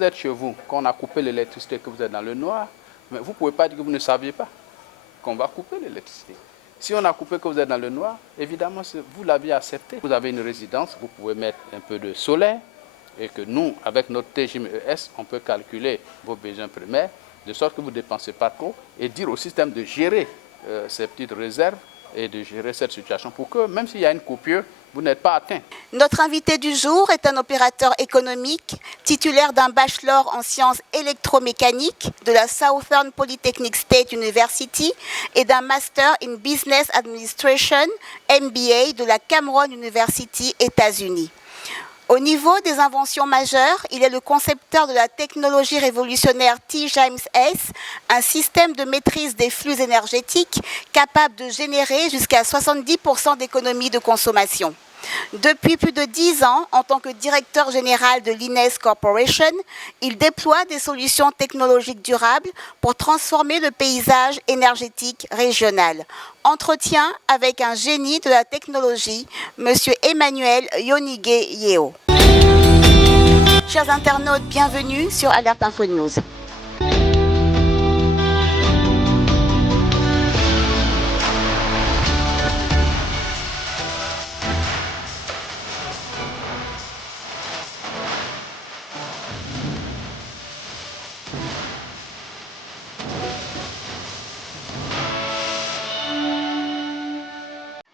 vous êtes chez vous, qu'on a coupé l'électricité, que vous êtes dans le noir, mais vous ne pouvez pas dire que vous ne saviez pas qu'on va couper l'électricité. Si on a coupé que vous êtes dans le noir, évidemment, vous l'aviez accepté. Vous avez une résidence, vous pouvez mettre un peu de solaire et que nous, avec notre TGMES, on peut calculer vos besoins primaires de sorte que vous ne dépensez pas trop et dire au système de gérer ces petites réserves et de gérer cette situation pour que, même s'il y a une coupure, vous n'êtes pas atteint. Notre invité du jour est un opérateur économique, titulaire d'un bachelor en sciences électromécaniques de la Southern Polytechnic State University et d'un master in Business Administration, MBA, de la Cameron University, États-Unis. Au niveau des inventions majeures, il est le concepteur de la technologie révolutionnaire T-James-S, un système de maîtrise des flux énergétiques capable de générer jusqu'à 70% d'économies de consommation. Depuis plus de 10 ans, en tant que directeur général de l'Ines Corporation, il déploie des solutions technologiques durables pour transformer le paysage énergétique régional. Entretien avec un génie de la technologie, M. Emmanuel Yonige Yeo. Chers internautes, bienvenue sur Alerte Info News.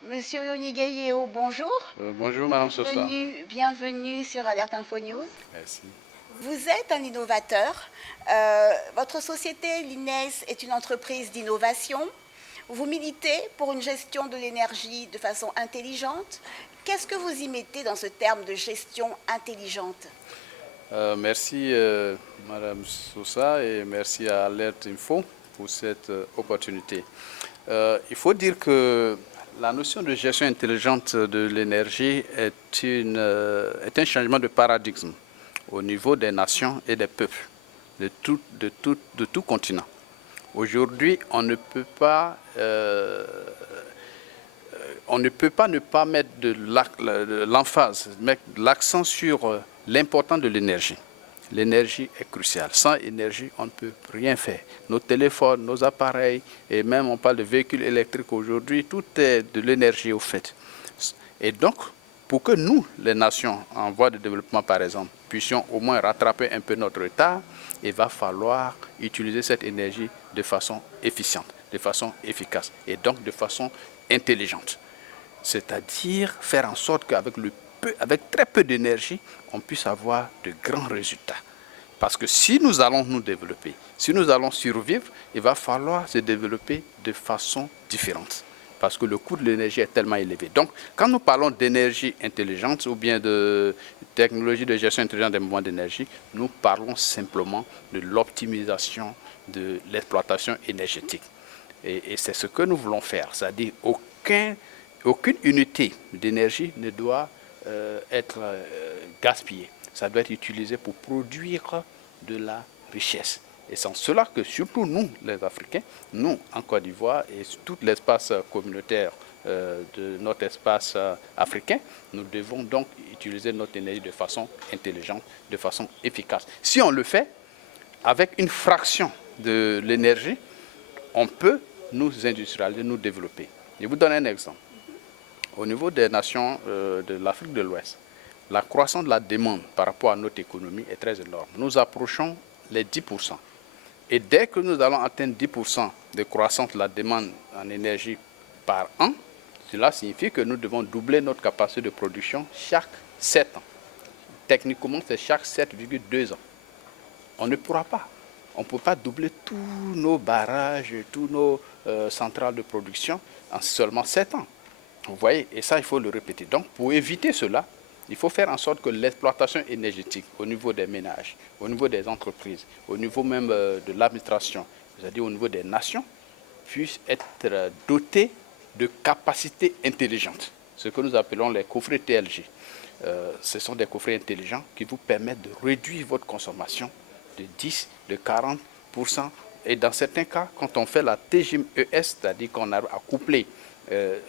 Monsieur Yonige Yeo, bonjour. Bonjour Madame Sosa. Bienvenue sur Alerte Info News. Merci. Vous êtes un innovateur. Votre société, l'INES, est une entreprise d'innovation. Vous militez pour une gestion de l'énergie de façon intelligente. Qu'est-ce que vous y mettez dans ce terme de gestion intelligente? Merci Madame Sosa et merci à Alerte Info pour cette opportunité. Il faut dire que la notion de gestion intelligente de l'énergie est un changement de paradigme au niveau des nations et des peuples de tout continent. Aujourd'hui, on ne peut pas ne pas mettre de l'emphase, mettre l'accent sur l'importance de l'énergie. L'énergie est cruciale. Sans énergie, on ne peut rien faire. Nos téléphones, nos appareils, et même on parle de véhicules électriques aujourd'hui, tout est de l'énergie au fait. Et donc, pour que nous, les nations en voie de développement par exemple, puissions au moins rattraper un peu notre retard, il va falloir utiliser cette énergie de façon efficiente, de façon efficace et donc de façon intelligente. C'est-à-dire faire en sorte qu'avec très peu d'énergie, on puisse avoir de grands résultats. Parce que si nous allons nous développer, si nous allons survivre, il va falloir se développer de façon différente. Parce que le coût de l'énergie est tellement élevé. Donc, quand nous parlons d'énergie intelligente ou bien de technologie de gestion intelligente des mouvements d'énergie, nous parlons simplement de l'optimisation de l'exploitation énergétique. Et c'est ce que nous voulons faire. C'est-à-dire aucune unité d'énergie ne doit être gaspillée. Ça doit être utilisé pour produire de la richesse. Et c'est en cela que surtout nous, les Africains, nous en Côte d'Ivoire et tout l'espace communautaire de notre espace africain, nous devons donc utiliser notre énergie de façon intelligente, de façon efficace. Si on le fait avec une fraction de l'énergie, on peut nous industrialiser, nous développer. Je vous donne un exemple. Au niveau des nations de l'Afrique de l'Ouest, la croissance de la demande par rapport à notre économie est très énorme. Nous approchons les 10%. Et dès que nous allons atteindre 10% de croissance de la demande en énergie par an, cela signifie que nous devons doubler notre capacité de production chaque 7 ans. Techniquement, c'est chaque 7,2 ans. On ne pourra pas. On ne peut pas doubler tous nos barrages, tous nos centrales de production en seulement 7 ans. Vous voyez, et ça, il faut le répéter. Donc, pour éviter cela, il faut faire en sorte que l'exploitation énergétique au niveau des ménages, au niveau des entreprises, au niveau même de l'administration, c'est-à-dire au niveau des nations, puisse être dotée de capacités intelligentes, ce que nous appelons les coffrets TLG. Ce sont des coffrets intelligents qui vous permettent de réduire votre consommation de 10, de 40%. Et dans certains cas, quand on fait la TGMES, c'est-à-dire qu'on a à coupler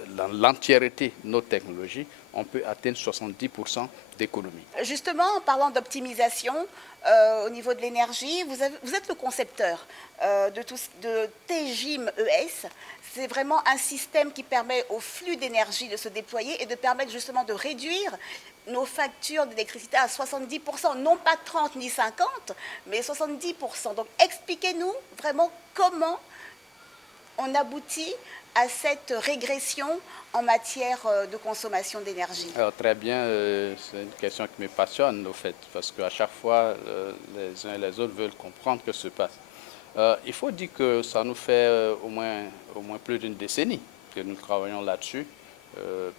dans l'entièreté de nos technologies, on peut atteindre 70% d'économie. Justement, en parlant d'optimisation, au niveau de l'énergie. Vous êtes le concepteur de TGIM-ES. C'est vraiment un système qui permet au flux d'énergie de se déployer et de permettre justement de réduire nos factures d'électricité à 70%, non pas 30 ni 50, mais 70%. Donc expliquez-nous vraiment comment on aboutit à cette régression en matière de consommation d'énergie. Alors très bien, c'est une question qui me passionne au fait, parce qu'à chaque fois, les uns et les autres veulent comprendre ce qui se passe. Il faut dire que ça nous fait au moins plus d'une décennie que nous travaillons là-dessus,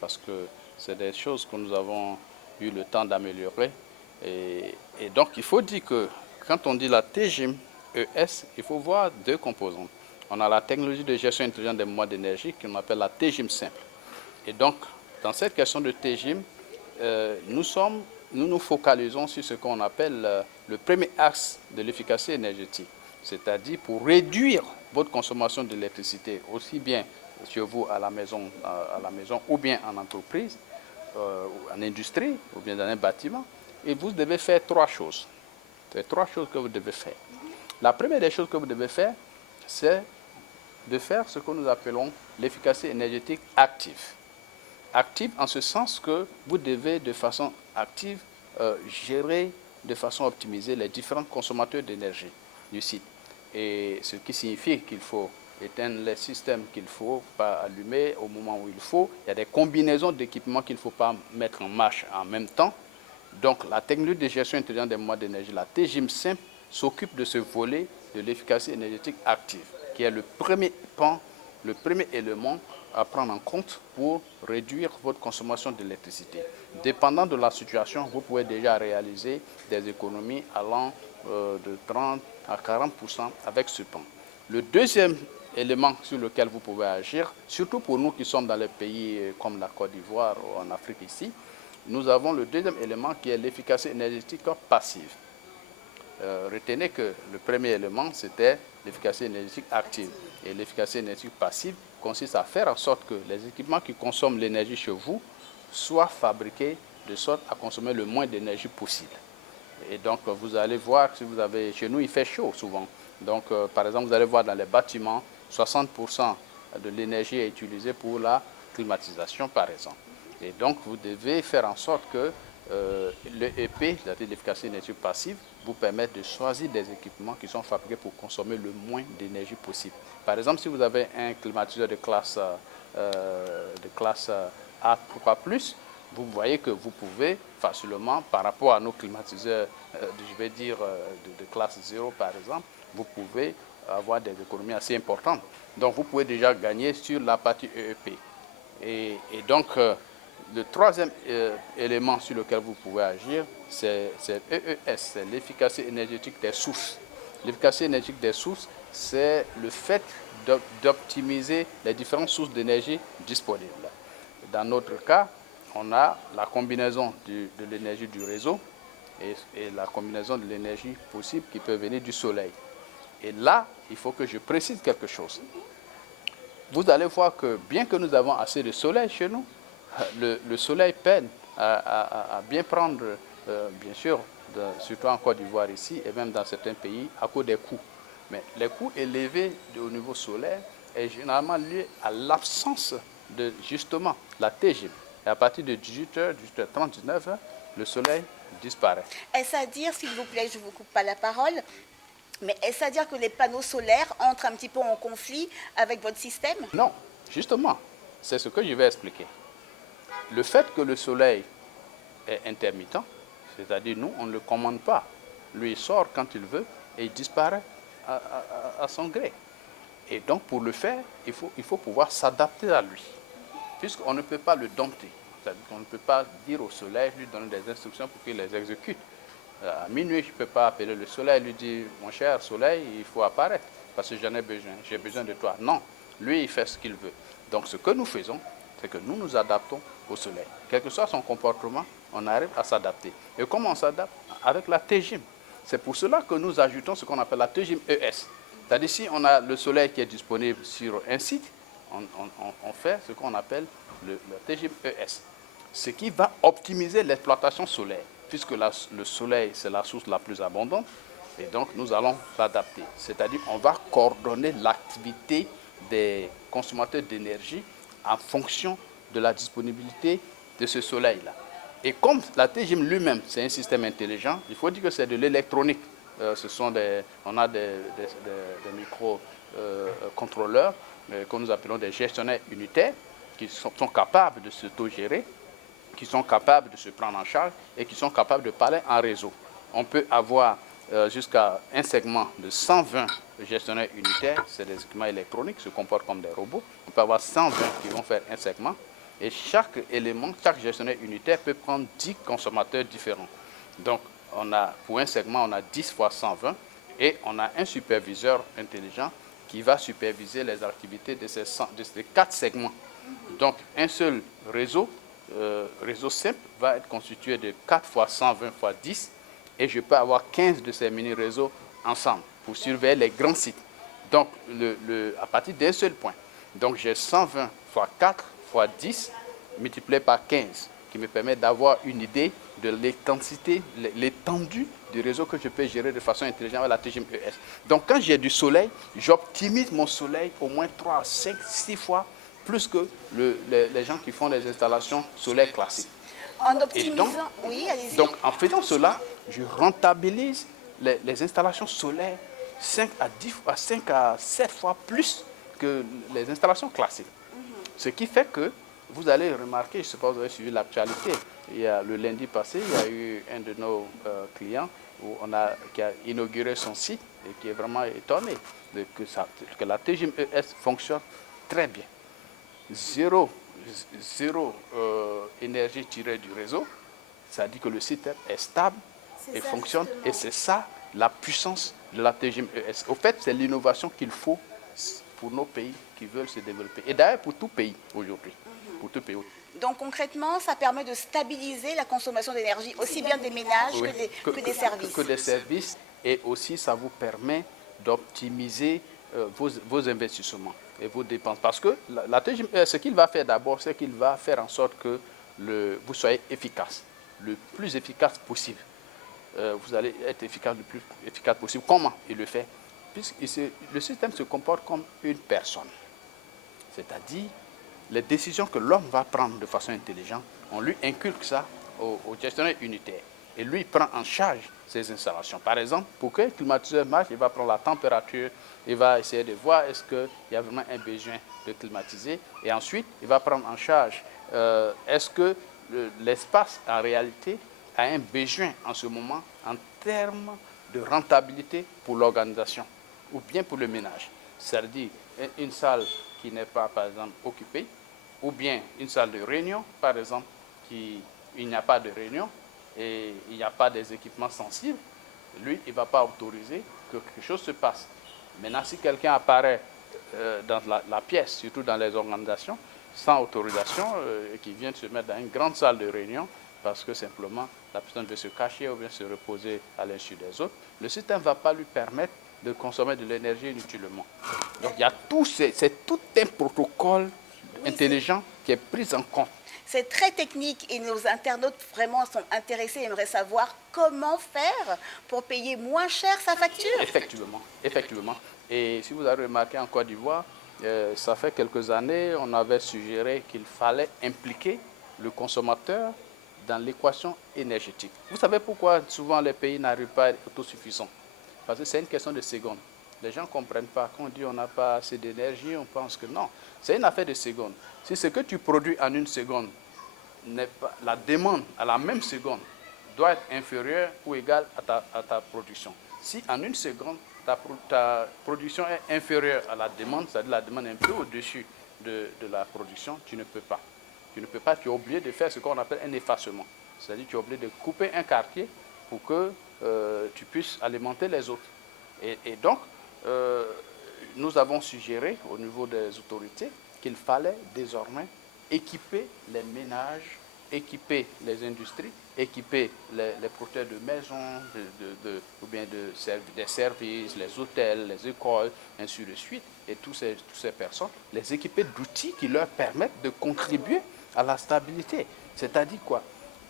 parce que c'est des choses que nous avons eu le temps d'améliorer. Et donc, il faut dire que quand on dit la TGIM-ES, il faut voir deux composantes. On a la technologie de gestion intelligente des modes d'énergie qu'on appelle la TGIM simple. Et donc, dans cette question de TGIM, nous nous focalisons sur ce qu'on appelle le premier axe de l'efficacité énergétique, c'est-à-dire pour réduire votre consommation d'électricité, aussi bien chez vous à la maison ou bien en entreprise, en industrie, ou bien dans un bâtiment. Et vous devez faire trois choses. C'est trois choses que vous devez faire. La première des choses que vous devez faire, c'est de faire ce que nous appelons l'efficacité énergétique active. Active en ce sens que vous devez de façon active gérer de façon optimisée les différents consommateurs d'énergie du site. Et ce qui signifie qu'il faut éteindre les systèmes qu'il ne faut pas allumer au moment où il faut. Il y a des combinaisons d'équipements qu'il ne faut pas mettre en marche en même temps. Donc la technologie de gestion intelligente des modes d'énergie, la TGIM simple, s'occupe de ce volet de l'efficacité énergétique active, qui est le premier pan, le premier élément à prendre en compte pour réduire votre consommation d'électricité. Dépendant de la situation, vous pouvez déjà réaliser des économies allant de 30 à 40% avec ce pan. Le deuxième élément sur lequel vous pouvez agir, surtout pour nous qui sommes dans les pays comme la Côte d'Ivoire ou en Afrique ici, nous avons le deuxième élément qui est l'efficacité énergétique passive. Retenez que le premier élément, c'était l'efficacité énergétique active. Et l'efficacité énergétique passive consiste à faire en sorte que les équipements qui consomment l'énergie chez vous soient fabriqués de sorte à consommer le moins d'énergie possible. Et donc, vous allez voir, si vous avez, chez nous, il fait chaud souvent. Donc, par exemple, vous allez voir dans les bâtiments, 60% de l'énergie est utilisée pour la climatisation, par exemple. Et donc, vous devez faire en sorte que l'EEP, c'est-à-dire l'efficacité énergétique passive, vous permette de choisir des équipements qui sont fabriqués pour consommer le moins d'énergie possible. Par exemple, si vous avez un climatiseur de classe A3+, vous voyez que vous pouvez facilement, par rapport à nos climatiseurs, je vais dire de classe 0 par exemple, vous pouvez avoir des économies assez importantes. Donc vous pouvez déjà gagner sur la partie EEP. Et donc le troisième élément sur lequel vous pouvez agir, c'est EES, c'est l'efficacité énergétique des sources. L'efficacité énergétique des sources, c'est le fait d'optimiser les différentes sources d'énergie disponibles. Dans notre cas, on a la combinaison de l'énergie du réseau et la combinaison de l'énergie possible qui peut venir du soleil. Et là, il faut que je précise quelque chose. Vous allez voir que bien que nous avons assez de soleil chez nous, le soleil peine à bien prendre, bien sûr, surtout en Côte d'Ivoire ici, et même dans certains pays, à cause des coûts. Mais les coûts élevés au niveau solaire est généralement lié à l'absence de, justement, la TGIM. Et à partir de 18h, 18h30, 19h, le soleil disparaît. Est-ce à dire, s'il vous plaît, je ne vous coupe pas la parole, mais est-ce à dire que les panneaux solaires entrent un petit peu en conflit avec votre système? Non, justement, c'est ce que je vais expliquer. Le fait que le soleil est intermittent, c'est-à-dire nous, on ne le commande pas. Lui, il sort quand il veut et il disparaît à son gré. Et donc, pour le faire, il faut pouvoir s'adapter à lui, puisqu'on ne peut pas le dompter. C'est-à-dire qu'on ne peut pas dire au soleil, lui donner des instructions pour qu'il les exécute. À minuit, je ne peux pas appeler le soleil et lui dire, mon cher soleil, il faut apparaître, parce que j'en ai besoin, j'ai besoin de toi. Non, lui, il fait ce qu'il veut. Donc, ce que nous faisons, c'est que nous nous adaptons au soleil. Quel que soit son comportement, on arrive à s'adapter. Et comment on s'adapte? Avec la TGIM. C'est pour cela que nous ajoutons ce qu'on appelle la TGIM ES. C'est-à-dire, si on a le soleil qui est disponible sur un site, on fait ce qu'on appelle le TGIM ES. Ce qui va optimiser l'exploitation solaire. puisque le soleil, c'est la source la plus abondante, et donc nous allons l'adapter. C'est-à-dire on va coordonner l'activité des consommateurs d'énergie en fonction de la disponibilité de ce soleil-là. Et comme la TGM lui-même, c'est un système intelligent, il faut dire que c'est de l'électronique. On a des microcontrôleurs que nous appelons des gestionnaires unitaires qui sont capables de s'autogérer, qui sont capables de se prendre en charge et qui sont capables de parler en réseau. On peut avoir jusqu'à un segment de 120 gestionnaires unitaires, c'est des équipements électroniques, se comportent comme des robots. On peut avoir 120 qui vont faire un segment. Et chaque élément, chaque gestionnaire unitaire peut prendre 10 consommateurs différents. Donc, pour un segment, on a 10 fois 120 et on a un superviseur intelligent qui va superviser les activités de ces 4 segments. Donc, un seul réseau simple va être constitué de 4 fois 120 fois 10 et je peux avoir 15 de ces mini-réseaux ensemble pour surveiller les grands sites. Donc, à partir d'un seul point. Donc, j'ai 120 fois 4 fois 10 multiplié par 15 qui me permet d'avoir une idée de l'intensité, l'étendue du réseau que je peux gérer de façon intelligente avec la TGM-ES. Donc, quand j'ai du soleil, j'optimise mon soleil au moins 3, 5, 6 fois plus que les gens qui font des installations solaires classiques. En optimisant, oui, allez-y. Donc, en faisant cela, je rentabilise les installations solaires 5 à 7 fois plus que les installations classiques. Ce qui fait que vous allez remarquer, je ne sais pas si vous avez suivi l'actualité, le lundi passé, il y a eu un de nos clients qui a inauguré son site et qui est vraiment étonné que la TGM-ES fonctionne très bien. Zéro énergie tirée du réseau, ça dit que le site est stable et fonctionne. Et c'est ça la puissance de la TGM-ES. Au fait, c'est l'innovation qu'il faut pour nos pays qui veulent se développer. Et d'ailleurs, pour tout pays aujourd'hui. Pour tout pays. Donc concrètement, ça permet de stabiliser la consommation d'énergie, aussi bien des ménages que des services. Que des services. Et aussi, ça vous permet d'optimiser vos investissements et vos dépenses. Parce que la TGM, ce qu'il va faire d'abord, c'est qu'il va faire en sorte que vous soyez efficace, le plus efficace possible. Vous allez être efficace le plus efficace possible. Comment il le fait? Puisque le système se comporte comme une personne. C'est-à-dire, les décisions que l'homme va prendre de façon intelligente, on lui inculque ça au gestionnaire unitaire. Et lui, il prend en charge ces installations. Par exemple, pour que le climatiseur marche, il va prendre la température, il va essayer de voir est-ce qu'il y a vraiment un besoin de climatiser. Et ensuite, il va prendre en charge est-ce que l'espace, en réalité, a un besoin en ce moment en termes de rentabilité pour l'organisation ou bien pour le ménage. C'est-à-dire une salle qui n'est pas, par exemple, occupée, ou bien une salle de réunion, par exemple, il n'y a pas de réunion et il n'y a pas des équipements sensibles, lui, il ne va pas autoriser que quelque chose se passe. Maintenant, si quelqu'un apparaît dans la pièce, surtout dans les organisations, sans autorisation, et qui vient se mettre dans une grande salle de réunion, parce que simplement la personne veut se cacher ou bien se reposer à l'insu des autres, le système ne va pas lui permettre de consommer de l'énergie inutilement. Donc il y a c'est tout un protocole intelligent qui est pris en compte. C'est très technique et nos internautes vraiment sont intéressés et aimeraient savoir comment faire pour payer moins cher sa facture. Effectivement, effectivement. Et si vous avez remarqué en Côte d'Ivoire, ça fait quelques années, on avait suggéré qu'il fallait impliquer le consommateur dans l'équation énergétique. Vous savez pourquoi souvent les pays n'arrivent pas à être autosuffisants? Parce que c'est une question de secondes. Les gens ne comprennent pas. Quand on dit on n'a pas assez d'énergie, on pense que non. C'est une affaire de secondes. Si ce que tu produis en une seconde, la demande à la même seconde doit être inférieure ou égale à ta production. Si en une seconde, ta production est inférieure à la demande, c'est-à-dire la demande est un peu au-dessus de la production, tu ne peux pas. Tu ne peux pas, tu es obligé de faire ce qu'on appelle un effacement. C'est-à-dire que tu es obligé de couper un quartier pour que tu puisses alimenter les autres. Et donc, nous avons suggéré au niveau des autorités qu'il fallait désormais équiper les ménages, équiper les industries, équiper les producteurs de maisons, ou bien des services, les hôtels, les écoles, ainsi de suite, et toutes ces personnes, les équiper d'outils qui leur permettent de contribuer à la stabilité. C'est-à-dire quoi?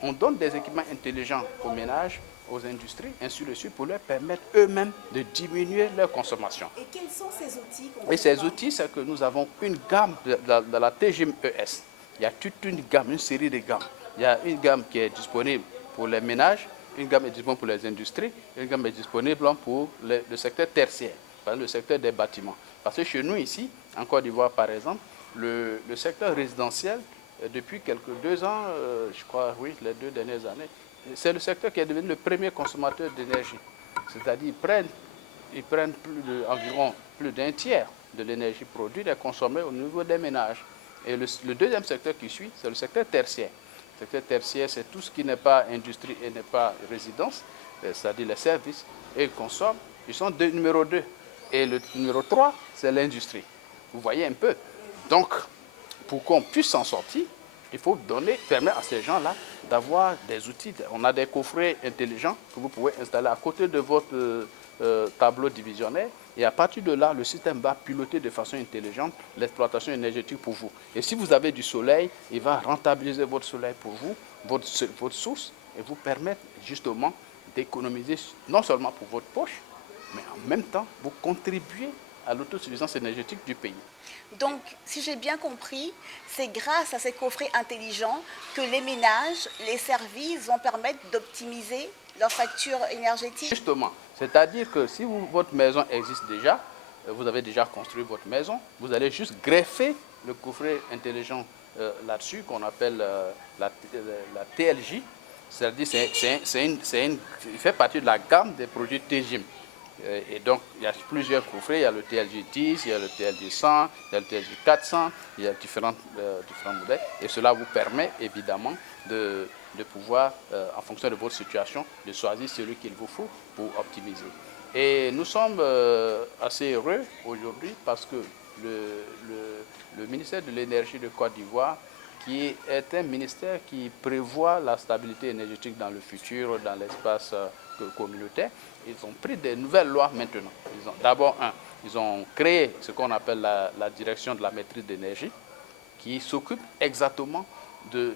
on donne des équipements intelligents aux ménages, aux industries, ainsi de suite, pour leur permettre eux-mêmes de diminuer leur consommation. Et quels sont ces outils? Et ces outils, c'est que nous avons une gamme de la TGMES. Il y a toute une gamme, une série de gammes. Il y a une gamme qui est disponible pour les ménages, une gamme est disponible pour les industries, une gamme est disponible pour le secteur tertiaire, par exemple le secteur des bâtiments. Parce que chez nous ici, en Côte d'Ivoire par exemple, le secteur résidentiel, depuis quelques 2 ans, je crois, oui, les 2 dernières années, c'est le secteur qui est devenu le premier consommateur d'énergie. C'est-à-dire ils prennent environ plus d'un tiers de l'énergie produite et consommée au niveau des ménages. Et le deuxième secteur qui suit, c'est le secteur tertiaire. Le secteur tertiaire, c'est tout ce qui n'est pas industrie et n'est pas résidence, c'est-à-dire les services, et ils consomment. Ils sont numéro 2. Et le numéro 3, c'est l'industrie. Vous voyez un peu. Donc, pour qu'on puisse s'en sortir, il faut permettre à ces gens-là d'avoir des outils. On a des coffrets intelligents que vous pouvez installer à côté de votre tableau divisionnaire. Et à partir de là, le système va piloter de façon intelligente l'exploitation énergétique pour vous. Et si vous avez du soleil, il va rentabiliser votre soleil pour vous, votre source, et vous permettre justement d'économiser non seulement pour votre poche, mais en même temps, vous contribuez à l'autosuffisance énergétique du pays. Donc, si j'ai bien compris, c'est grâce à ces coffrets intelligents que les ménages, les services vont permettre d'optimiser leur facture énergétique. Justement, c'est-à-dire que si votre maison existe déjà, vous avez déjà construit votre maison, vous allez juste greffer le coffret intelligent là-dessus, qu'on appelle la TLJ. C'est-à-dire il fait partie de la gamme des produits TGIM. Et donc, il y a plusieurs coffrets. Il y a le TLJ 10, il y a le TLJ 100, il y a le TLJ 400, il y a différents modèles. Et cela vous permet évidemment de pouvoir, en fonction de votre situation, de choisir celui qu'il vous faut pour optimiser. Et nous sommes assez heureux aujourd'hui parce que le ministère de l'Énergie de Côte d'Ivoire, qui est un ministère qui prévoit la stabilité énergétique dans le futur, dans l'espace communautaire, ils ont pris des nouvelles lois maintenant. D'abord, ils ont créé ce qu'on appelle la direction de la maîtrise d'énergie, qui s'occupe exactement de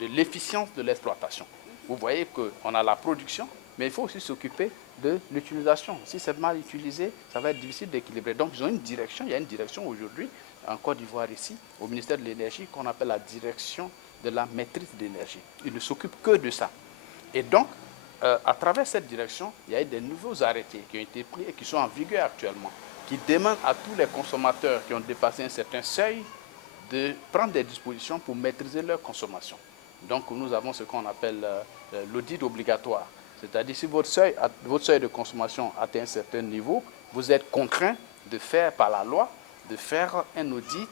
l'efficience de l'exploitation. Vous voyez qu'on a la production, mais il faut aussi s'occuper de l'utilisation. Si c'est mal utilisé, ça va être difficile d'équilibrer. Donc, ils ont une direction. Il y a une direction aujourd'hui, en Côte d'Ivoire ici, au ministère de l'Énergie, qu'on appelle la direction de la maîtrise d'énergie. Ils ne s'occupent que de ça. Et donc, à travers cette direction, il y a eu des nouveaux arrêtés qui ont été pris et qui sont en vigueur actuellement, qui demandent à tous les consommateurs qui ont dépassé un certain seuil de prendre des dispositions pour maîtriser leur consommation. Donc, nous avons ce qu'on appelle l'audit obligatoire. C'est-à-dire, si votre seuil de consommation atteint un certain niveau, vous êtes contraint de faire, par la loi, de faire un audit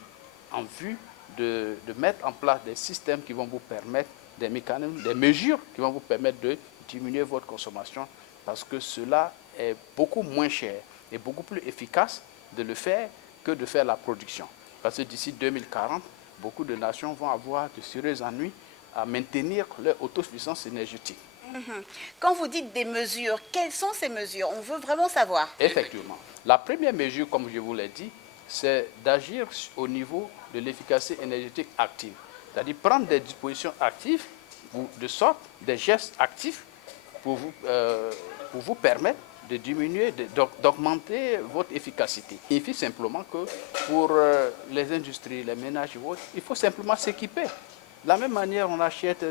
en vue de mettre en place des systèmes qui vont vous permettre, des mécanismes, des mesures qui vont vous permettre de diminuer votre consommation, parce que cela est beaucoup moins cher et beaucoup plus efficace de le faire que de faire la production. Parce que d'ici 2040, beaucoup de nations vont avoir de sérieux ennuis à maintenir leur autosuffisance énergétique. Quand vous dites des mesures, quelles sont ces mesures? On veut vraiment savoir. Effectivement. La première mesure, comme je vous l'ai dit, c'est d'agir au niveau de l'efficacité énergétique active. C'est-à-dire prendre des dispositions actives, de sorte, des gestes actifs pour vous permettre de diminuer, d'augmenter votre efficacité. Il suffit simplement que pour les industries, les ménages et autres, il faut simplement s'équiper. De la même manière, on achète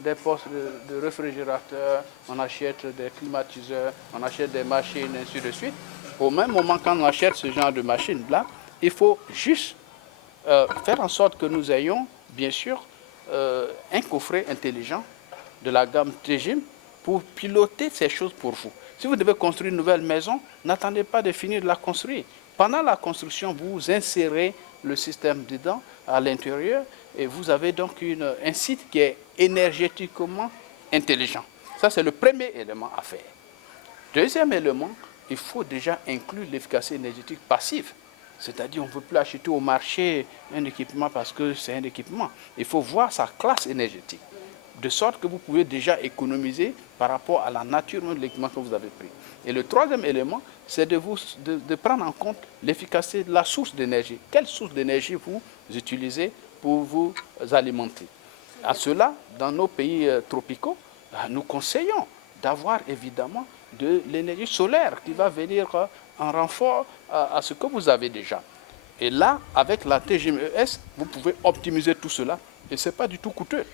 des postes de réfrigérateurs, on achète des climatiseurs, on achète des machines, ainsi de suite. Au même moment, quand on achète ce genre de machines-là, il faut juste faire en sorte que nous ayons, bien sûr, un coffret intelligent de la gamme TGIM pour piloter ces choses pour vous. Si vous devez construire une nouvelle maison, n'attendez pas de finir de la construire. Pendant la construction, vous insérez le système dedans, à l'intérieur, et vous avez donc un site qui est énergétiquement intelligent. Ça, c'est le premier élément à faire. Deuxième élément, il faut déjà inclure l'efficacité énergétique passive. C'est-à-dire, on ne peut plus acheter au marché un équipement parce que c'est un équipement. Il faut voir sa classe énergétique, de sorte que vous pouvez déjà économiser par rapport à la nature de l'équipement que vous avez pris. Et le troisième élément, c'est de prendre en compte l'efficacité de la source d'énergie. Quelle source d'énergie vous utilisez pour vous alimenter? À cela, dans nos pays tropicaux, nous conseillons d'avoir évidemment de l'énergie solaire qui va venir en renfort à ce que vous avez déjà. Et là, avec la TGMES, vous pouvez optimiser tout cela et ce n'est pas du tout coûteux.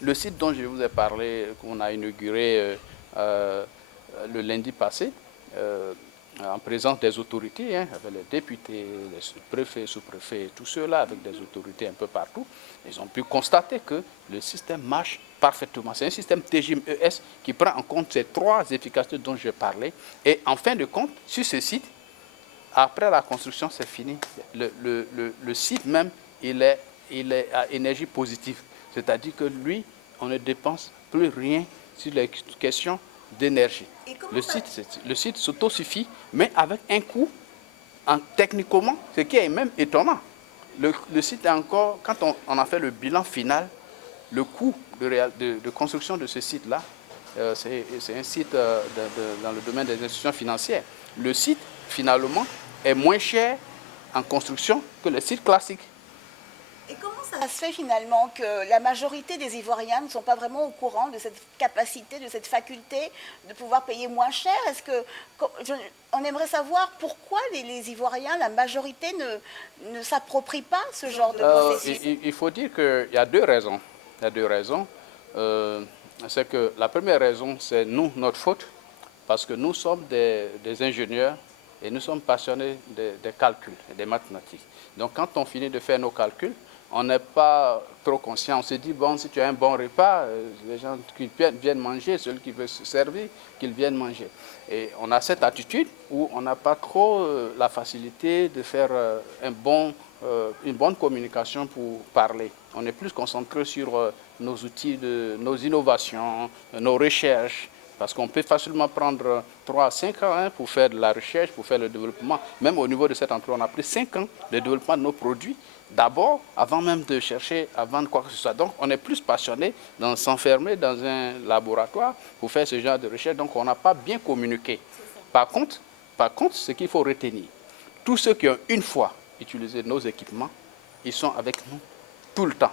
Le site dont je vous ai parlé, qu'on a inauguré le lundi passé, en présence des autorités, hein, avec les députés, les préfets, sous-préfets, tout ceux-là, avec des autorités un peu partout, ils ont pu constater que le système marche parfaitement. C'est un système TGMES qui prend en compte ces trois efficacités dont je parlais. Et en fin de compte, sur ce site, après la construction, c'est fini. Le site même, il est à énergie positive. C'est-à-dire que lui, on ne dépense plus rien sur les questions d'énergie. Le site s'autosuffit, mais avec un coût techniquement, ce qui est même étonnant. Le site est encore, quand on a fait le bilan final, le coût de construction de ce site-là, c'est un site dans le domaine des institutions financières. Le site, finalement, est moins cher en construction que le site classique. Et comment ça se fait finalement que la majorité des Ivoiriens ne sont pas vraiment au courant de cette capacité, de cette faculté de pouvoir payer moins cher? Est-ce que on aimerait savoir pourquoi les Ivoiriens, la majorité, ne s'approprient pas ce genre de processus? Il faut dire qu'il y a deux raisons. Il y a deux raisons. C'est que la première raison, c'est nous, notre faute, parce que nous sommes des ingénieurs et nous sommes passionnés des calculs et des mathématiques. Donc quand on finit de faire nos calculs, on n'est pas trop conscient. On se dit, bon, si tu as un bon repas, les gens qui viennent manger, ceux qui veulent se servir, qu'ils viennent manger. Et on a cette attitude où on n'a pas trop la facilité de faire une bonne communication pour parler. On est plus concentré sur nos outils, nos innovations, nos recherches, parce qu'on peut facilement prendre 3 à 5 ans hein, pour faire de la recherche, pour faire le développement. Même au niveau de cette entreprise, on a pris 5 ans de développement de nos produits. D'abord, avant même de chercher à vendre quoi que ce soit. Donc, on est plus passionné de s'enfermer dans un laboratoire pour faire ce genre de recherche. Donc, on n'a pas bien communiqué. Par contre, ce qu'il faut retenir, tous ceux qui ont une fois utilisé nos équipements, ils sont avec nous tout le temps.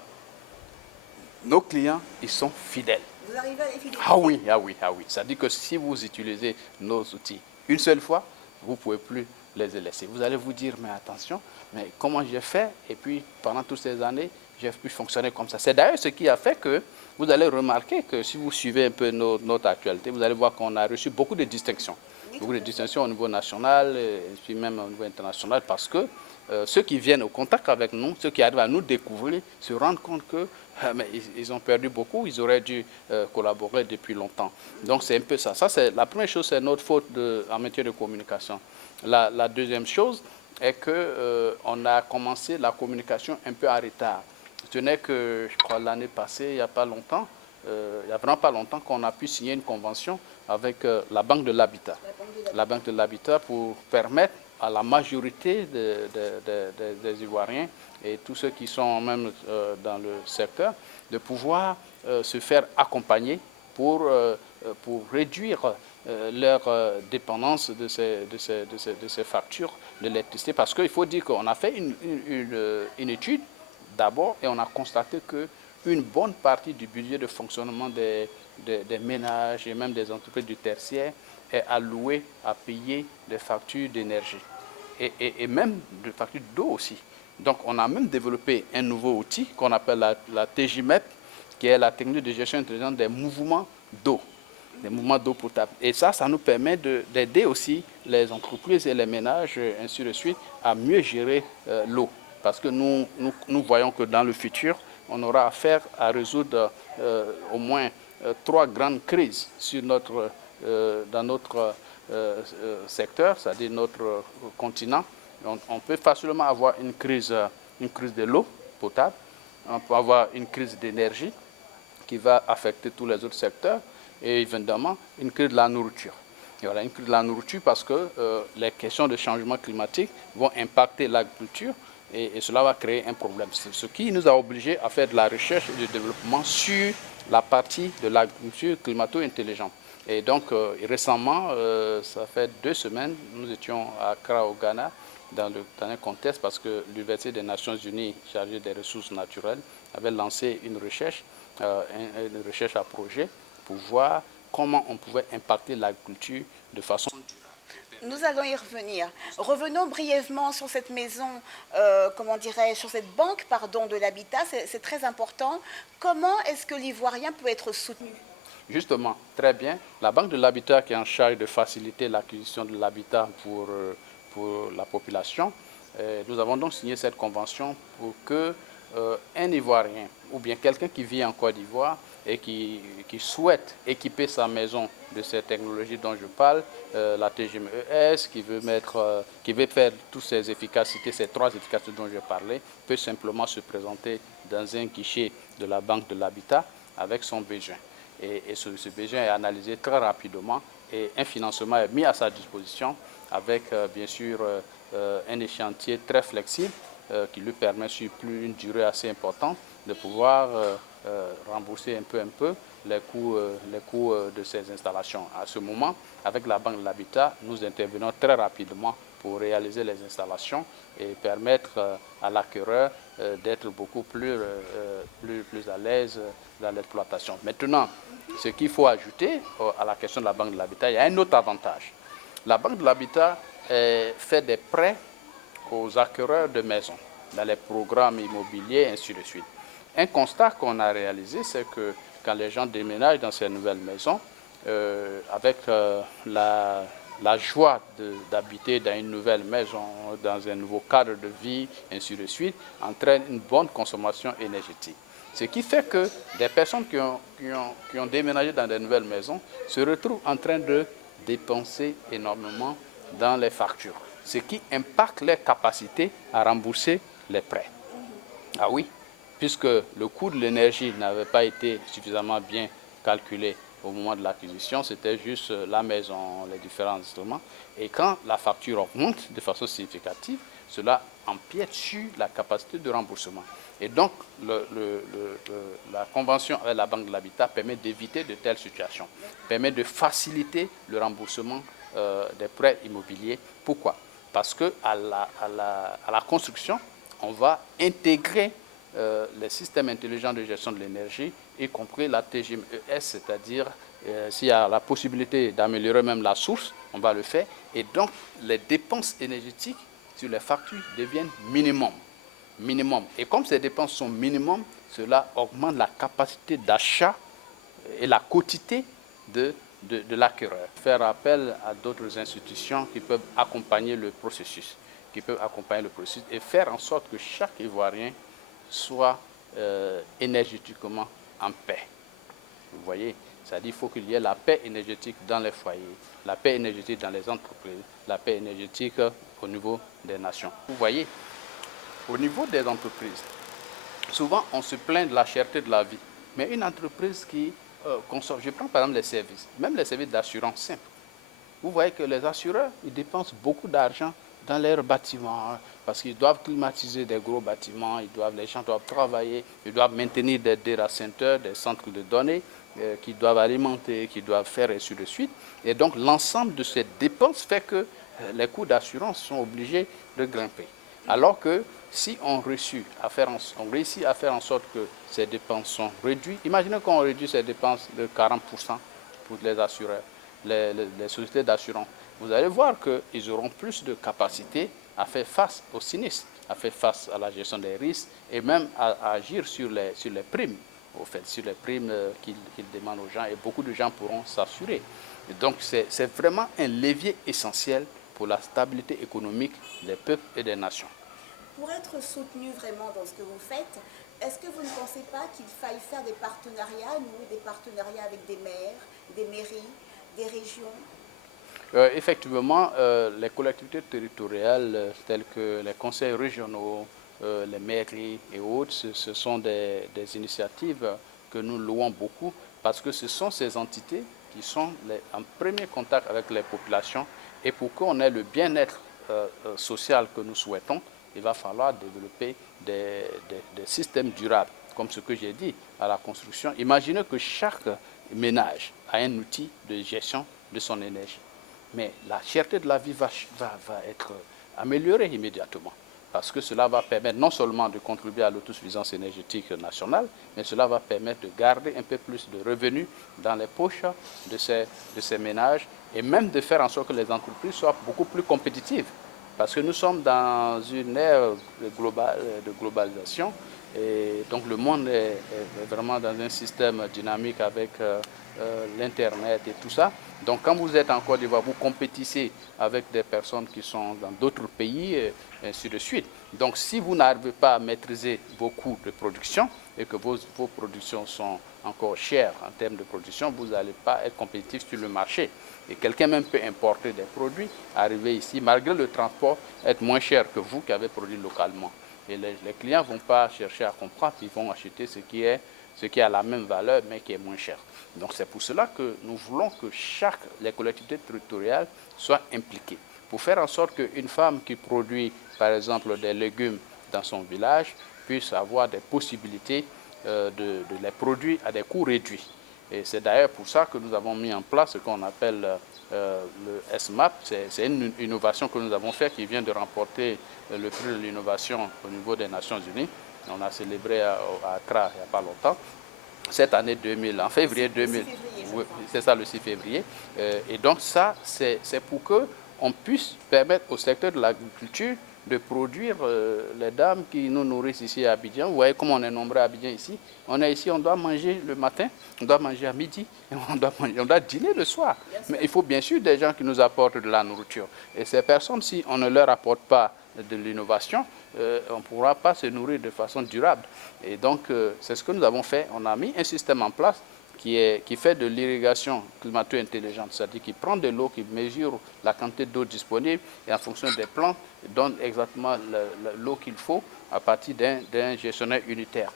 Nos clients, ils sont fidèles. Vous arrivez à les fidéliser? Ah oui, ah oui, ah oui. Ça dit que si vous utilisez nos outils une seule fois, vous ne pouvez plus les laisser. Vous allez vous dire, mais attention, mais comment j'ai fait? Et puis, pendant toutes ces années, j'ai pu fonctionner comme ça. C'est d'ailleurs ce qui a fait que vous allez remarquer que si vous suivez un peu notre actualité, vous allez voir qu'on a reçu beaucoup de distinctions. Beaucoup de distinctions au niveau national et puis même au niveau international parce que ceux qui viennent au contact avec nous, ceux qui arrivent à nous découvrir, se rendent compte que mais ils ont perdu beaucoup, ils auraient dû collaborer depuis longtemps. Donc c'est un peu ça. Ça c'est la première chose, c'est notre faute en matière de communication. La deuxième chose est que on a commencé la communication un peu en retard. Ce n'est que, je crois, l'année passée, il n'y a pas longtemps, il n'y a vraiment pas longtemps qu'on a pu signer une convention avec la Banque de l'Habitat. La Banque de l'Habitat pour permettre à la majorité des Ivoiriens et tous ceux qui sont même dans le secteur de pouvoir se faire accompagner pour réduire leur dépendance de ces factures de l'électricité. Parce qu'il faut dire qu'on a fait une étude d'abord et on a constaté qu'une bonne partie du budget de fonctionnement des ménages et même des entreprises du tertiaire est alloué à payer des factures d'énergie et même des factures d'eau aussi. Donc on a même développé un nouveau outil qu'on appelle la TGMEP, qui est la technique de gestion intelligente des mouvements d'eau, des mouvements d'eau potable. Et ça nous permet d'aider aussi les entreprises et les ménages, ainsi de suite, à mieux gérer l'eau. Parce que nous voyons que dans le futur, on aura affaire à résoudre au moins 3 grandes crises dans notre secteur, c'est-à-dire notre continent. On peut facilement avoir une crise de l'eau potable, on peut avoir une crise d'énergie qui va affecter tous les autres secteurs et évidemment une crise de la nourriture. Et voilà, une crise de la nourriture parce que les questions de changement climatique vont impacter l'agriculture et cela va créer un problème. C'est ce qui nous a obligés à faire de la recherche et du développement sur la partie de l'agriculture climato-intelligente. Et donc récemment, ça fait 2 semaines, nous étions à Accra au Ghana dans un contexte parce que l'Université des Nations Unies chargée des ressources naturelles avait lancé une recherche une recherche à projet pour voir comment on pouvait impacter l'agriculture de façon durable. Nous allons y revenir. Revenons brièvement sur cette maison, comment dirais-je, sur cette banque, pardon, de l'habitat. C'est très important. Comment est-ce que l'Ivoirien peut être soutenu? Justement, très bien. La Banque de l'Habitat qui est en charge de faciliter l'acquisition de l'habitat pour la population, nous avons donc signé cette convention pour que un Ivoirien ou bien quelqu'un qui vit en Côte d'Ivoire et qui souhaite équiper sa maison de ces technologies dont je parle, la TGMES, qui veut faire toutes ces efficacités, ces 3 efficacités dont je parlais, peut simplement se présenter dans un guichet de la Banque de l'Habitat avec son besoin. Et ce besoin est analysé très rapidement et un financement est mis à sa disposition avec bien sûr un échéancier très flexible qui lui permet sur une durée assez importante de pouvoir rembourser un peu les coûts de ces installations. À ce moment, avec la Banque de l'Habitat, nous intervenons très rapidement pour réaliser les installations et permettre à l'acquéreur d'être beaucoup plus à l'aise dans l'exploitation. Maintenant, ce qu'il faut ajouter à la question de la Banque de l'Habitat, il y a un autre avantage. La Banque de l'Habitat fait des prêts aux acquéreurs de maisons dans les programmes immobiliers, ainsi de suite. Un constat qu'on a réalisé, c'est que quand les gens déménagent dans ces nouvelles maisons, avec la joie d'habiter dans une nouvelle maison, dans un nouveau cadre de vie, ainsi de suite, entraîne une bonne consommation énergétique. Ce qui fait que des personnes qui ont déménagé dans des nouvelles maisons se retrouvent en train de dépenser énormément dans les factures, ce qui impacte leur capacité à rembourser les prêts. Ah oui, puisque le coût de l'énergie n'avait pas été suffisamment bien calculé au moment de l'acquisition, c'était juste la maison, les différents instruments. Et quand la facture augmente de façon significative, cela empiète sur la capacité de remboursement. Et donc, la convention avec la Banque de l'Habitat permet d'éviter de telles situations, permet de faciliter le remboursement des prêts immobiliers. Pourquoi? Parce qu'à la construction, on va intégrer les systèmes intelligents de gestion de l'énergie, y compris la TGMES, c'est-à-dire s'il y a la possibilité d'améliorer même la source, on va le faire. Et donc, les dépenses énergétiques sur les factures deviennent minimum. Et comme ces dépenses sont minimum, cela augmente la capacité d'achat et la quotité de l'acquéreur. Faire appel à d'autres institutions qui peuvent accompagner le processus, et faire en sorte que chaque Ivoirien soit énergétiquement en paix. Vous voyez, c'est-à-dire qu'il faut qu'il y ait la paix énergétique dans les foyers, la paix énergétique dans les entreprises, la paix énergétique au niveau des nations. Vous voyez, au niveau des entreprises, souvent on se plaint de la cherté de la vie, mais une entreprise qui consomme, je prends par exemple les services, même les services d'assurance simples. Vous voyez que les assureurs, ils dépensent beaucoup d'argent dans leurs bâtiments, parce qu'ils doivent climatiser des gros bâtiments, les gens doivent travailler, ils doivent maintenir des data centers, des centres de données, qui doivent alimenter, qui doivent faire, et ainsi de suite. Et donc l'ensemble de ces dépenses fait que les coûts d'assurance sont obligés de grimper. Alors que si on réussit à faire en sorte que ces dépenses sont réduites, imaginez qu'on réduit ces dépenses de 40% pour les assureurs, les sociétés d'assurance. Vous allez voir qu'ils auront plus de capacité à faire face aux sinistres, à faire face à la gestion des risques et même à agir sur les primes, sur les primes qu'ils demandent aux gens, et beaucoup de gens pourront s'assurer. Donc c'est vraiment un levier essentiel pour la stabilité économique des peuples et des nations. Pour être soutenu vraiment dans ce que vous faites, est-ce que vous ne pensez pas qu'il faille faire des partenariats, des partenariats avec des maires, des mairies, des régions? Effectivement, les collectivités territoriales telles que les conseils régionaux, les mairies et autres, ce sont des initiatives que nous louons beaucoup parce que ce sont ces entités qui sont en premier contact avec les populations, et pour qu'on ait le bien-être social que nous souhaitons, il va falloir développer des systèmes durables, comme ce que j'ai dit à la construction. Imaginez que chaque ménage a un outil de gestion de son énergie. Mais la cherté de la vie va être améliorée immédiatement. parce que cela va permettre non seulement de contribuer à l'autosuffisance énergétique nationale, mais cela va permettre de garder un peu plus de revenus dans les poches de ces ménages et même de faire en sorte que les entreprises soient beaucoup plus compétitives. Parce que nous sommes dans une ère de globalisation et donc le monde est vraiment dans un système dynamique avec l'Internet et tout ça. Donc quand vous êtes en Côte d'Ivoire, vous compétissez avec des personnes qui sont dans d'autres pays et ainsi de suite. Donc si vous n'arrivez pas à maîtriser vos coûts de production et que vos productions sont encore chères en termes de production, vous n'allez pas être compétitif sur le marché. Et quelqu'un même peut importer des produits, arriver ici, malgré le transport, être moins cher que vous qui avez produit localement. Et les clients ne vont pas chercher à comprendre, ils vont acheter ce qui a la même valeur, mais qui est moins cher. Donc c'est pour cela que nous voulons que les collectivités territoriales soient impliquées. Pour faire en sorte qu'une femme qui produit, par exemple, des légumes dans son village, puisse avoir des possibilités de les produire à des coûts réduits. Et c'est d'ailleurs pour ça que nous avons mis en place ce qu'on appelle le SMAP. C'est une innovation que nous avons faite qui vient de remporter le prix de l'innovation au niveau des Nations Unies. On a célébré à Accra il n'y a pas longtemps. Cette année 2000, en février 2000, oui, c'est ça le 6 février. Et donc ça, c'est pour qu'on puisse permettre au secteur de l'agriculture de produire les dames qui nous nourrissent ici à Abidjan. Vous voyez comment on est nombreux à Abidjan ici. On est ici, on doit manger le matin, on doit manger à midi, et on doit dîner le soir. Mais il faut bien sûr des gens qui nous apportent de la nourriture. Et ces personnes, si on ne leur apporte pas de l'innovation, on ne pourra pas se nourrir de façon durable. Et donc, c'est ce que nous avons fait. On a mis un système en place qui fait de l'irrigation climato-intelligente, c'est-à-dire qui prend de l'eau, qui mesure la quantité d'eau disponible et en fonction des plantes, donne exactement l'eau qu'il faut à partir d'un gestionnaire unitaire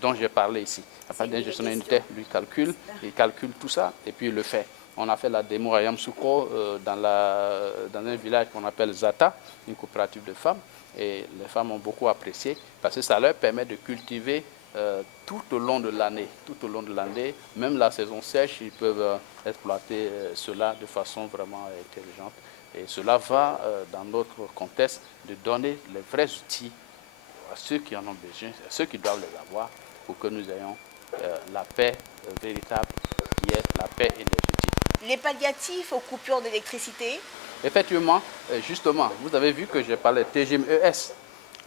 dont j'ai parlé ici. À partir d'un gestionnaire unitaire, lui il calcule tout ça et puis il le fait. On a fait la démo à Yamsoukro dans un village qu'on appelle Zata, une coopérative de femmes, et les femmes ont beaucoup apprécié parce que ça leur permet de cultiver tout au long de l'année. Tout au long de l'année, même la saison sèche, ils peuvent exploiter cela de façon vraiment intelligente. Et cela va, dans notre contexte, de donner les vrais outils à ceux qui en ont besoin, à ceux qui doivent les avoir, pour que nous ayons la paix véritable, qui est la paix énergétique. Les palliatifs aux coupures d'électricité. Effectivement, justement, vous avez vu que j'ai parlé de TGM-ES.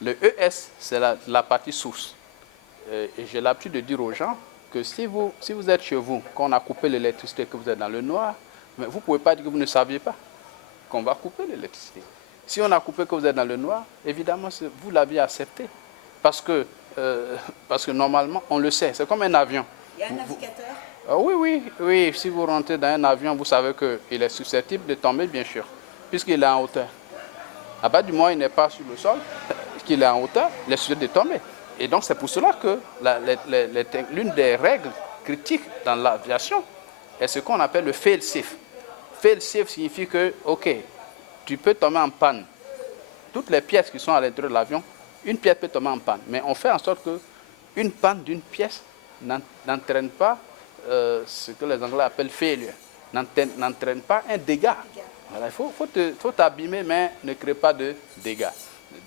Le ES, c'est la partie source. Et j'ai l'habitude de dire aux gens que si vous êtes chez vous, qu'on a coupé l'électricité, que vous êtes dans le noir, mais vous ne pouvez pas dire que vous ne saviez pas qu'on va couper l'électricité. Si on a coupé que vous êtes dans le noir, évidemment, vous l'aviez accepté. Parce que normalement, on le sait. C'est comme un avion. Il y a un navigateur? Oui. Si vous rentrez dans un avion, vous savez qu'il est susceptible de tomber, bien sûr, puisqu'il est en hauteur. À bas du moment où il n'est pas sur le sol, qu'il est en hauteur, il est susceptible de tomber. Et donc, c'est pour cela que l'une des règles critiques dans l'aviation est ce qu'on appelle le fail-safe. Fail-safe signifie que, OK, tu peux tomber en panne. Toutes les pièces qui sont à l'intérieur de l'avion, une pièce peut tomber en panne. Mais on fait en sorte qu'une panne d'une pièce n'entraîne pas ce que les Anglais appellent failure, n'entraîne pas un dégât. Voilà, il faut t'abîmer, mais ne crée pas de dégâts.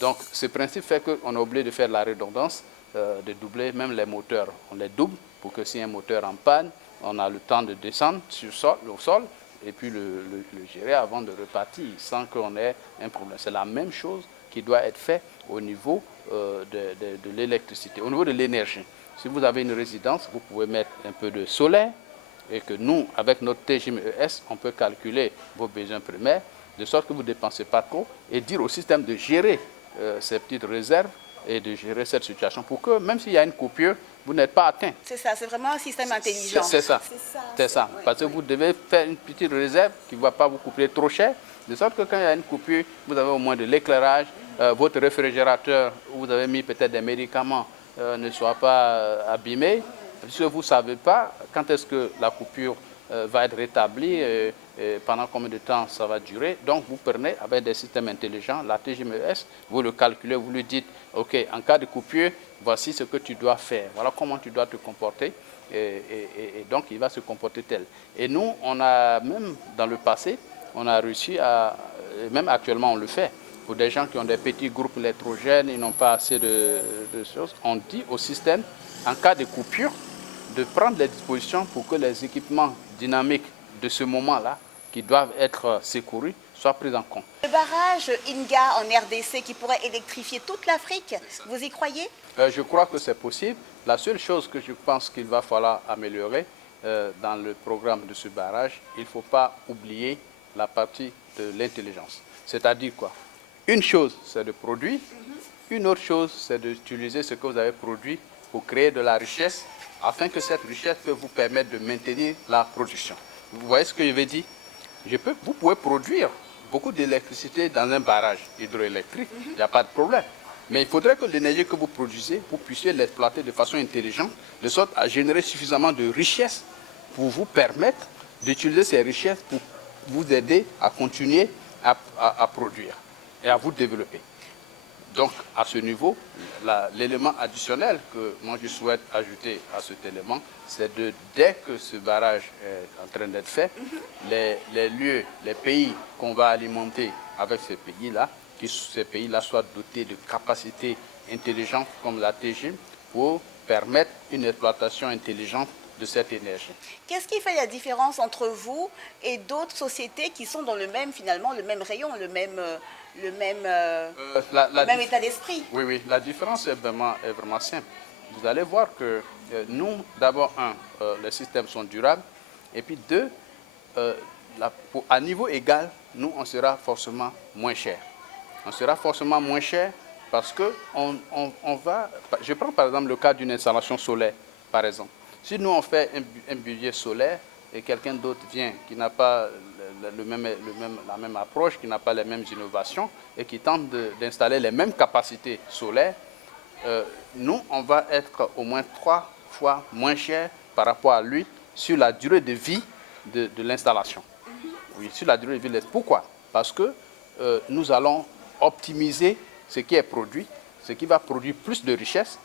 Donc, ce principe fait qu'on est obligé de faire la redondance, de doubler même les moteurs. On les double pour que si un moteur en panne, on a le temps de descendre au sol et puis le gérer avant de repartir sans qu'on ait un problème. C'est la même chose qui doit être faite au niveau de l'électricité, au niveau de l'énergie. Si vous avez une résidence, vous pouvez mettre un peu de solaire et que nous, avec notre TGM-ES, on peut calculer vos besoins primaires de sorte que vous ne dépensez pas trop et dire au système de gérer ces petites réserves et de gérer cette situation pour que même s'il y a une coupure, vous n'êtes pas atteint. C'est ça, c'est vraiment un système intelligent. C'est ça. Ouais. Parce que vous devez faire une petite réserve qui ne va pas vous couper trop cher, de sorte que quand il y a une coupure, vous avez au moins de l'éclairage, votre réfrigérateur où vous avez mis peut-être des médicaments ne soit pas abîmé, puisque vous ne savez pas quand est-ce que la coupure va être rétablie, pendant combien de temps ça va durer. Donc vous prenez avec des systèmes intelligents, la TGM-ES, vous le calculez, vous lui dites, OK, en cas de coupure, voici ce que tu dois faire, voilà comment tu dois te comporter, et donc il va se comporter tel. Et nous, on a même dans le passé, on a réussi à, même actuellement on le fait, Pour des gens qui ont des petits groupes électrogènes, ils n'ont pas assez de choses, on dit au système, en cas de coupure, de prendre les dispositions pour que les équipements dynamiques de ce moment-là, qui doivent être secourus, soient pris en compte. Le barrage Inga en RDC qui pourrait électrifier toute l'Afrique, vous y croyez? Je crois que c'est possible. La seule chose que je pense qu'il va falloir améliorer dans le programme de ce barrage, il ne faut pas oublier la partie de l'intelligence. C'est-à-dire quoi? Une chose, c'est de produire. Une autre chose, c'est d'utiliser ce que vous avez produit pour créer de la richesse, afin que cette richesse peut vous permettre de maintenir la production. Vous voyez ce que je veux dire? Vous pouvez produire beaucoup d'électricité dans un barrage hydroélectrique, il n'y a pas de problème. Mais il faudrait que l'énergie que vous produisez, vous puissiez l'exploiter de façon intelligente, de sorte à générer suffisamment de richesses pour vous permettre d'utiliser ces richesses pour vous aider à continuer à produire et à vous développer. Donc, à ce niveau, l'élément additionnel que moi je souhaite ajouter à cet élément, c'est dès que ce barrage est en train d'être fait, les lieux, les pays qu'on va alimenter avec ces pays-là, que ces pays-là soient dotés de capacités intelligentes comme la TGIM pour permettre une exploitation intelligente de cette énergie. Qu'est-ce qui fait la différence entre vous et d'autres sociétés qui sont dans le même, finalement, le même rayon, le même état d'esprit? Oui, la différence est vraiment simple. Vous allez voir que nous, d'abord, les systèmes sont durables, et puis deux, à niveau égal, nous, on sera forcément moins cher. On sera forcément moins cher parce que on va... Je prends par exemple le cas d'une installation solaire, par exemple. Si nous, on fait un budget solaire et quelqu'un d'autre vient qui n'a pas la même approche, qui n'a pas les mêmes innovations et qui tente d'installer les mêmes capacités solaires, nous, on va être au moins 3 fois moins cher par rapport à lui sur la durée de vie de l'installation. Oui, sur la durée de vie. Pourquoi? Parce que nous allons optimiser ce qui est produit, ce qui va produire plus de richesses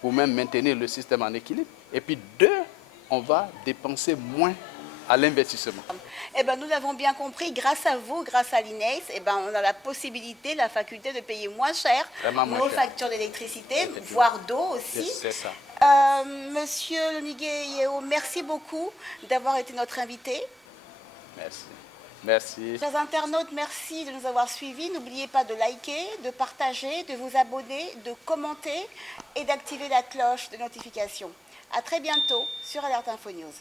pour même maintenir le système en équilibre. Et puis deux, on va dépenser moins à l'investissement. Eh ben, nous l'avons bien compris, grâce à vous, grâce à l'INES, eh ben, on a la possibilité, la faculté de payer moins cher nos factures d'électricité, voire d'eau aussi. C'est ça. Monsieur Lonigué Yeo, merci beaucoup d'avoir été notre invité. Merci. Merci. Chers internautes, merci de nous avoir suivis. N'oubliez pas de liker, de partager, de vous abonner, de commenter et d'activer la cloche de notification. À très bientôt sur Alerte Info News.